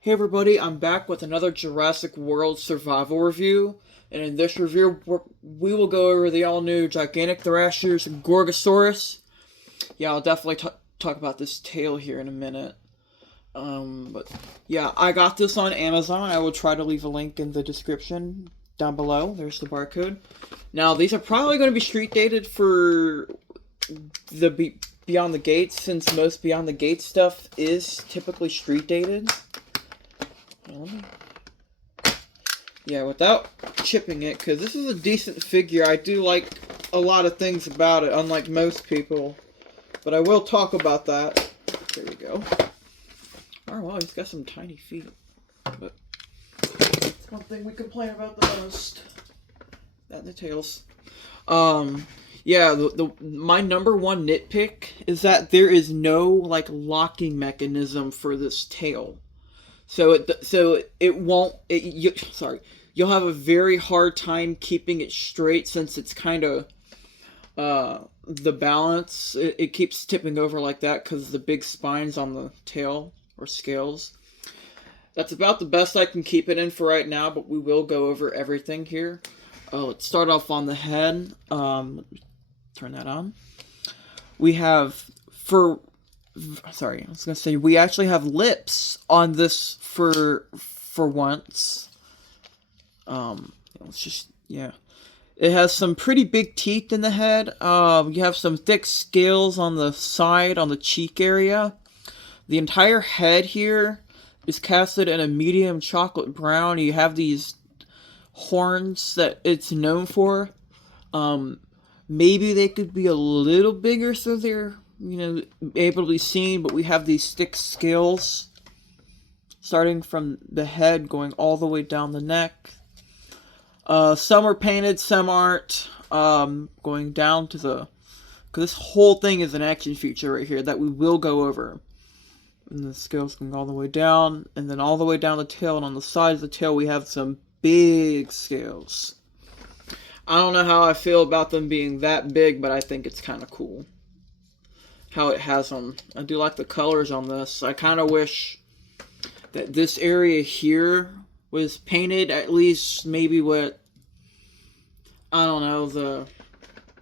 Hey everybody, I'm back with another Jurassic World survival review, and in this review we will go over the all-new gigantic Thrashers and Gorgosaurus. Yeah, I'll definitely talk about this tail here in a minute. But yeah, I got this on Amazon. I will try to leave a link in the description down below. There's the barcode. Now, these are probably going to be street dated for the Beyond the Gates, since most Beyond the Gates stuff is typically street dated. Yeah, without chipping it, because this is a decent figure. I do like a lot of things about it, unlike most people. But I will talk about that. There we go. Oh, wow, he's got some tiny feet. But it's one thing we complain about the most. That and the tails. Yeah, my number one nitpick is that there is no, like, locking mechanism for this tail. So it won't. You'll have a very hard time keeping it straight since it's kind of the balance. It keeps tipping over like that because of the big spines on the tail or scales. That's about the best I can keep it in for right now, but we will go over everything here. Let's start off on the head. Turn that on. We have I was gonna say we actually have lips on this for once. It's just it has some pretty big teeth in the head. You have some thick scales on the side, on the cheek area. The entire head here is casted in a medium chocolate brown. You have these horns that it's known for. Maybe they could be a little bigger so they're able to be seen, but we have these thick scales starting from the head going all the way down the neck. Some are painted, some aren't. Going down to because this whole thing is an action feature right here that we will go over. And the scales going all the way down, and then all the way down the tail, and on the side of the tail we have some big scales. I don't know how I feel about them being that big, but I think it's kind of cool how it has them. I do like the colors on this. I kind of wish that this area here was painted at least maybe what, I don't know, the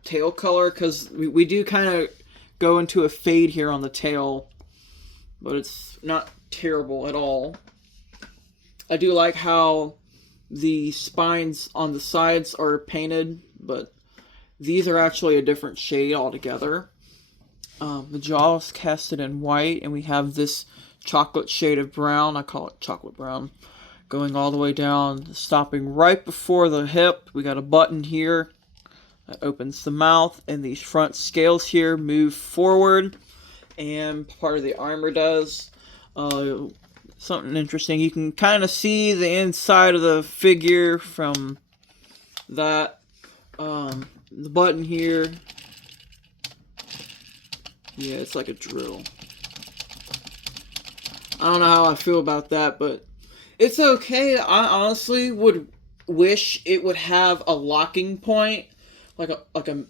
tail color, because we do kind of go into a fade here on the tail, but it's not terrible at all. I do like how the spines on the sides are painted, but these are actually a different shade altogether. The jaw is casted in white, and we have this chocolate shade of brown. I call it chocolate brown. Going all the way down, stopping right before the hip. We got a button here that opens the mouth, and these front scales here move forward, and part of the armor does. Something interesting. You can kind of see the inside of the figure from that. The button here. Yeah, it's like a drill. I don't know how I feel about that, but it's okay. I honestly would wish it would have a locking point, like a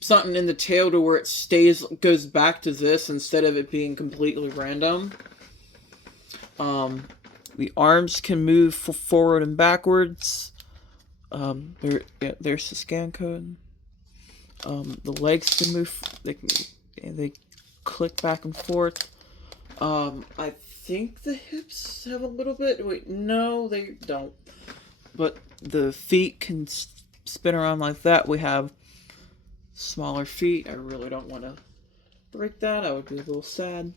something in the tail to where it goes back to this instead of it being completely random. The arms can move forward and backwards. There's the scan code. The legs can move. They click back and forth. I think the hips have a little bit. Wait, no, they don't. But the feet can spin around like that. We have smaller feet. I really don't want to break that. I would be a little sad.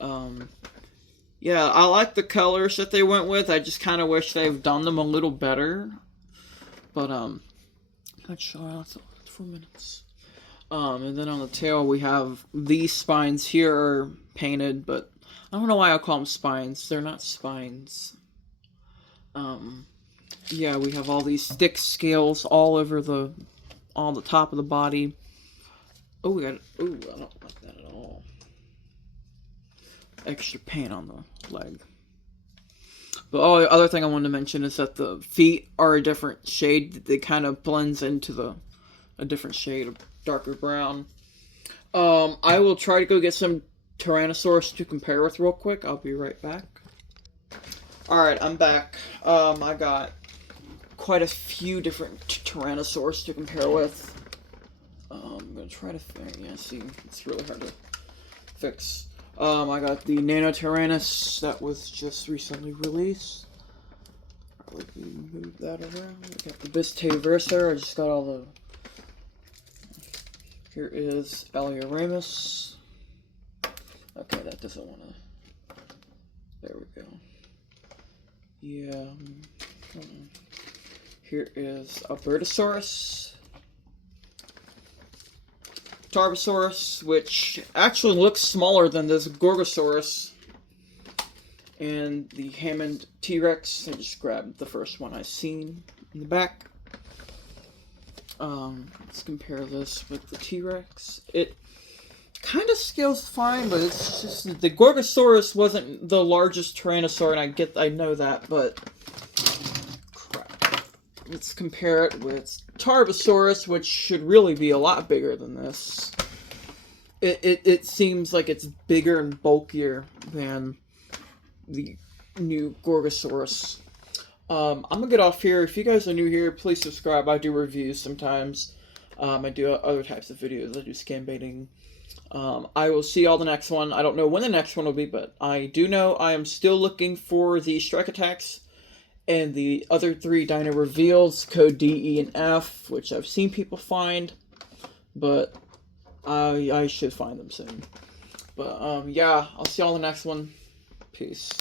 Yeah, I like the colors that they went with. I just kind of wish they've done them a little better. But, not sure. 4 minutes. And then on the tail we have these spines here are painted, but I don't know why I call them spines. They're not spines. Yeah, we have all these thick scales all over on the top of the body. Oh, I don't like that at all. Extra paint on the leg. But the other thing I wanted to mention is that the feet are a different shade. They kind of blends into a different shade of darker brown. I will try to go get some Tyrannosaurus to compare with real quick. I'll be right back. Alright, I'm back. I got quite a few different Tyrannosaurs to compare with. I'm gonna try to see, it's really hard to fix. I got the Nanotyrannus that was just recently released. Let me move that around. I got the Bistaversa. I just got all the. Here is Alioramus. Okay, that doesn't want to. There we go. Yeah. Here is Albertosaurus. Tarbosaurus, which actually looks smaller than this Gorgosaurus. And the Hammond T-Rex. I just grabbed the first one I seen in the back. Let's compare this with the T-Rex. It kind of scales fine, but it's just the Gorgosaurus wasn't the largest Tyrannosaur, and I know that, but crap. Let's compare it with Tarbosaurus, which should really be a lot bigger than this. It seems like it's bigger and bulkier than the new Gorgosaurus. I'm gonna get off here. If you guys are new here, please subscribe. I do reviews sometimes. I do other types of videos. I do scam baiting. I will see y'all the next one. I don't know when the next one will be, but I do know I am still looking for the strike attacks and the other 3 dino reveals, code D, E, and F, which I've seen people find, but I should find them soon. But yeah, I'll see y'all in the next one. Peace.